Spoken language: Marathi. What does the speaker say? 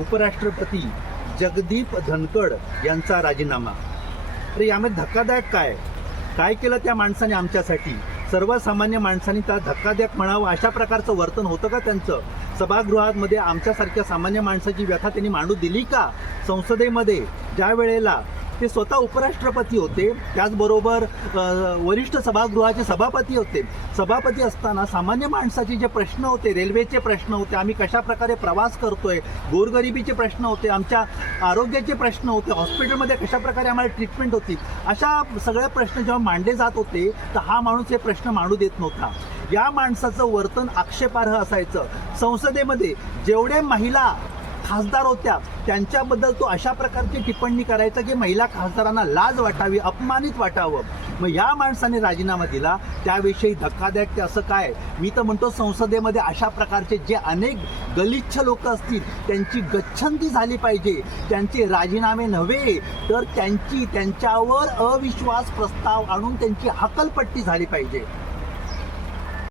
उपराष्ट्रपती जगदीप धनखड यांचा राजीनामा। अरे यामध्ये धक्कादायक काय केलं त्या माणसाने आमच्यासाठी? सर्वसामान्य माणसांनी त्या धक्कादायक म्हणावं अशा प्रकारचं वर्तन होतं का त्यांचं? सभागृहामध्ये आमच्यासारख्या सामान्य माणसाची व्यथा त्यांनी मांडू दिली का? संसदेमध्ये ज्या वेळेला ते स्वतः उपराष्ट्रपती होते, त्याचबरोबर वरिष्ठ सभागृहाचे सभापती होते, सभापती असताना सामान्य माणसाचे जे प्रश्न होते, रेल्वेचे प्रश्न होते, आम्ही कशा प्रकारे प्रवास करतोय, गोरगरिबीचे प्रश्न होते, आमच्या आरोग्याचे प्रश्न होते, हॉस्पिटलमध्ये कशा प्रकारे आम्हाला ट्रीटमेंट होती, अशा सगळे प्रश्न जेव्हा मांडले जात होते तर हा माणूस हे प्रश्न मांडू देत नव्हता। या माणसाचं वर्तन आक्षेपार्ह असायचं। संसदेमध्ये जेवढे महिला खासदार होत्या त्यांच्याबद्दल तो अशा प्रकारची टिप्पणी करायचा की महिला खासदारांना लाज वाटावी, अपमानित वाटावं। मग या माणसाने राजीनामा दिला, त्याविषयी धक्कादायक ते असं काय? मी तर म्हणतो संसदेमध्ये अशा प्रकारचे जे अनेक गलिच्छ लोक असतील त्यांची गच्छंती झाली पाहिजे, त्यांचे राजीनामे नव्हे तर त्यांच्यावर अविश्वास प्रस्ताव आणून त्यांची हकलपट्टी झाली पाहिजे।